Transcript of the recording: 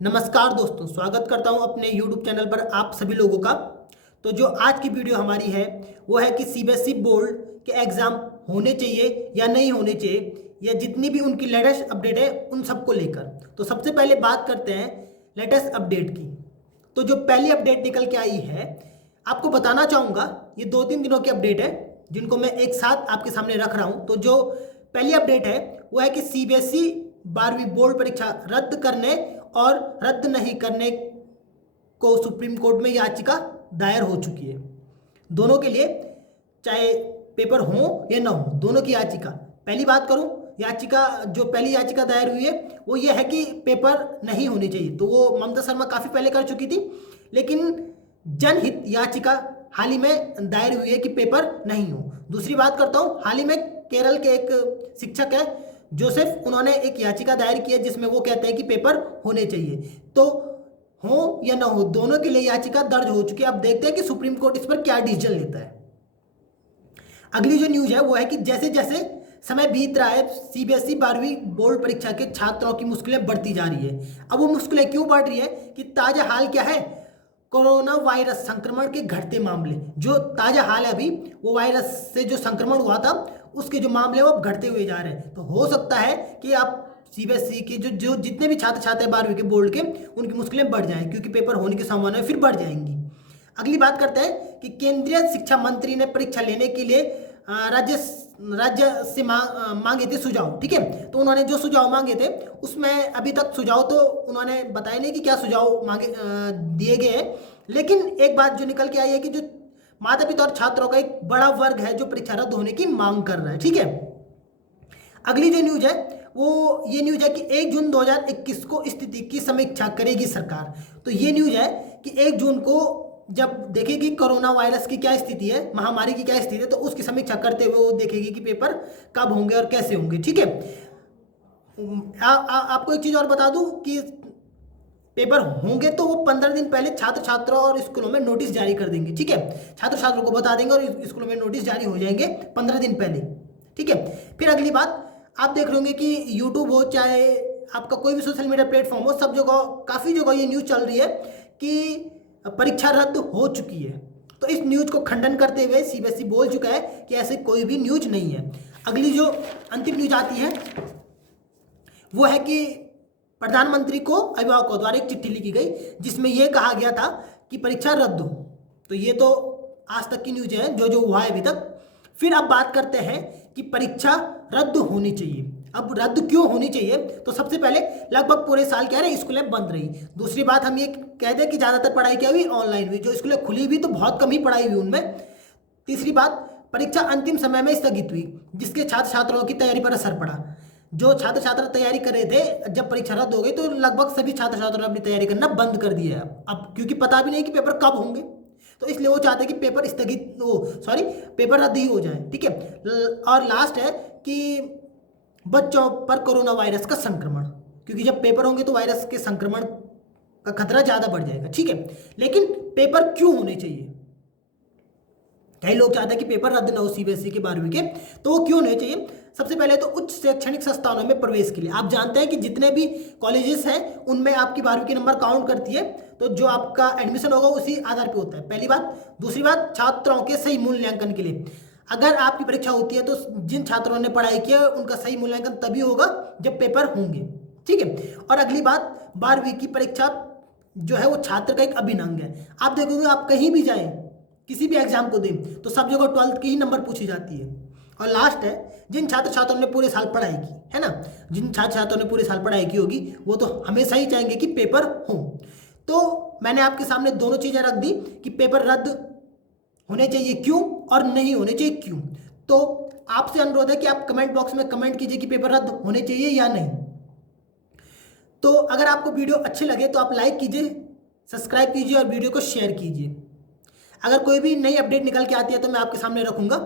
नमस्कार दोस्तों, स्वागत करता हूं अपने YouTube चैनल पर आप सभी लोगों का। तो जो आज की वीडियो हमारी है वो है कि सीबीएसई बोर्ड के एग्ज़ाम होने चाहिए या नहीं होने चाहिए, या जितनी भी उनकी लेटेस्ट अपडेट है उन सबको लेकर। तो सबसे पहले बात करते हैं लेटेस्ट अपडेट की। तो जो पहली अपडेट निकल के आई है, आपको बताना चाहूँगा, ये 2-3 दिनों की अपडेट है जिनको मैं एक साथ आपके सामने रख रहा हूँ। तो जो पहली अपडेट है वो है कि सीबीएसई 12वीं बोर्ड परीक्षा रद्द करने और रद्द नहीं करने को सुप्रीम कोर्ट में याचिका दायर हो चुकी है। दोनों के लिए, चाहे पेपर हो या ना हो, दोनों की याचिका। पहली बात करूं, याचिका जो पहली याचिका दायर हुई है वो ये है कि पेपर नहीं होने चाहिए। तो वो ममता शर्मा काफ़ी पहले कर चुकी थी, लेकिन जनहित याचिका हाल ही में दायर हुई है कि पेपर नहीं हो। दूसरी बात करता हूँ, हाल ही में केरल के एक शिक्षक है जोसेफ, उन्होंने एक याचिका दायर की है जिसमें वो कहते हैं कि पेपर होने चाहिए। तो हो या ना हो, दोनों के लिए याचिका दर्ज हो चुकी है। अब देखते हैं कि सुप्रीम कोर्ट इस पर क्या डिसीजन लेता है। अगली जो न्यूज है वो है कि जैसे जैसे समय बीत रहा है, सीबीएसई 12वीं बोर्ड परीक्षा के छात्रों की मुश्किलें बढ़ती जा रही है। अब वो मुश्किलें क्यों बढ़ रही है कि ताजा हाल क्या है, कोरोना वायरस संक्रमण के घटते मामले। जो ताजा हाल है अभी, वो वायरस से जो संक्रमण हुआ था उसके जो मामले वो अब घटते हुए जा रहे हैं। तो हो सकता है कि आप सीबीएसई के जो जितने भी छात्र छात्रा हैं 12वीं के बोर्ड के, उनकी मुश्किलें बढ़ जाएं, क्योंकि पेपर होने की संभावनाएं फिर बढ़ जाएंगी। अगली बात करते हैं कि केंद्रीय शिक्षा मंत्री ने परीक्षा लेने के लिए राज्य राज्य से मांगे थे सुझाव। ठीक है, तो उन्होंने जो सुझाव मांगे थे उसमें अभी तक सुझाव तो उन्होंने बताया नहीं कि क्या सुझाव मांगे दिए गए हैं। लेकिन एक बात जो निकल के आई है कि जो माता पिता और छात्रों का एक बड़ा वर्ग है जो परीक्षा रद्द होने की मांग कर रहा है। ठीक है, अगली जो न्यूज है वो ये न्यूज है कि 1 जून 2021 को स्थिति की समीक्षा करेगी सरकार। तो ये न्यूज है कि 1 जून को जब देखेगी कोरोना वायरस की क्या स्थिति है, महामारी की क्या स्थिति है, तो उसकी समीक्षा करते हुए वो देखेगी कि पेपर कब होंगे और कैसे होंगे। ठीक है, आपको एक चीज़ और बता दूं कि पेपर होंगे तो वो 15 दिन पहले छात्र छात्रों और स्कूलों में नोटिस जारी कर देंगे। ठीक है, छात्र छात्रों को बता देंगे और स्कूलों में नोटिस जारी हो जाएंगे 15 दिन पहले। ठीक है, फिर अगली बात, आप देख रहे होंगे कि यूट्यूब हो, चाहे आपका कोई भी सोशल मीडिया प्लेटफॉर्म हो, सब जगह काफ़ी जगह ये न्यूज़ चल रही है कि परीक्षा रद्द हो चुकी है। तो इस न्यूज़ को खंडन करते हुए सीबीएसई बोल चुका है कि ऐसे कोई भी न्यूज़ नहीं है। अगली जो अंतिम न्यूज़ आती है वो है कि प्रधानमंत्री को अभिभावकों द्वारा एक चिट्ठी लिखी गई जिसमें यह कहा गया था कि परीक्षा रद्द हो। तो ये तो आज तक की न्यूज़ है जो हुआ है अभी तक। फिर अब बात करते हैं कि परीक्षा रद्द होनी चाहिए। अब रद्द क्यों होनी चाहिए, तो सबसे पहले लगभग पूरे साल क्या है, स्कूलें बंद रही। दूसरी बात, हम ये कह दें कि ज़्यादातर पढ़ाई क्या हुई, ऑनलाइन हुई। जो स्कूलें खुली हुई तो बहुत कम ही पढ़ाई हुई उनमें। तीसरी बात, परीक्षा अंतिम समय में स्थगित हुई जिसके छात्र छात्राओं की तैयारी पर असर पड़ा। जो छात्र छात्रा तैयारी कर रहे थे, जब परीक्षा रद्द हो गई तो लगभग सभी छात्र छात्रों ने अपनी तैयारी करना बंद कर दिया है। अब क्योंकि पता भी नहीं कि पेपर कब होंगे, तो इसलिए वो चाहते हैं कि पेपर पेपर रद्द ही हो जाए। ठीक है, और लास्ट है कि बच्चों पर कोरोना वायरस का संक्रमण, क्योंकि जब पेपर होंगे तो वायरस के संक्रमण का खतरा ज़्यादा बढ़ जाएगा। ठीक है, लेकिन पेपर क्यों होने चाहिए, कई लोग चाहते हैं कि पेपर रद्द ना हो सीबीएसई के 12वीं के, तो वो क्यों नहीं चाहिए। सबसे पहले तो उच्च शैक्षणिक संस्थानों में प्रवेश के लिए आप जानते हैं कि जितने भी कॉलेजेस हैं उनमें आपकी 12वीं के नंबर काउंट करती है। तो जो आपका एडमिशन होगा उसी आधार पे होता है, पहली बात। दूसरी बात, छात्रों के सही मूल्यांकन के लिए अगर आपकी परीक्षा होती है तो जिन छात्रों ने पढ़ाई की है उनका सही मूल्यांकन तभी होगा जब पेपर होंगे। ठीक है, और अगली बात, 12वीं की परीक्षा जो है वो छात्र का एक अभिन्न अंग है। आप देखोगे, आप कहीं भी जाएं, किसी भी एग्जाम को दें, तो सब जगह 12th की ही नंबर पूछी जाती है। और लास्ट है, जिन छात्र छात्रों ने पूरे साल पढ़ाई की है ना, जिन छात्र छात्रों ने पूरे साल पढ़ाई की होगी वो तो हमेशा ही चाहेंगे कि पेपर हो। तो मैंने आपके सामने दोनों चीज़ें रख दी कि पेपर रद्द होने चाहिए क्यों और नहीं होने चाहिए क्यों। तो आपसे अनुरोध है कि आप कमेंट बॉक्स में कमेंट कीजिए कि पेपर रद्द होने चाहिए या नहीं। तो अगर आपको वीडियो अच्छे लगे तो आप लाइक कीजिए, सब्सक्राइब कीजिए और वीडियो को शेयर कीजिए। अगर कोई भी नई अपडेट निकल के आती है तो मैं आपके सामने रखूंगा।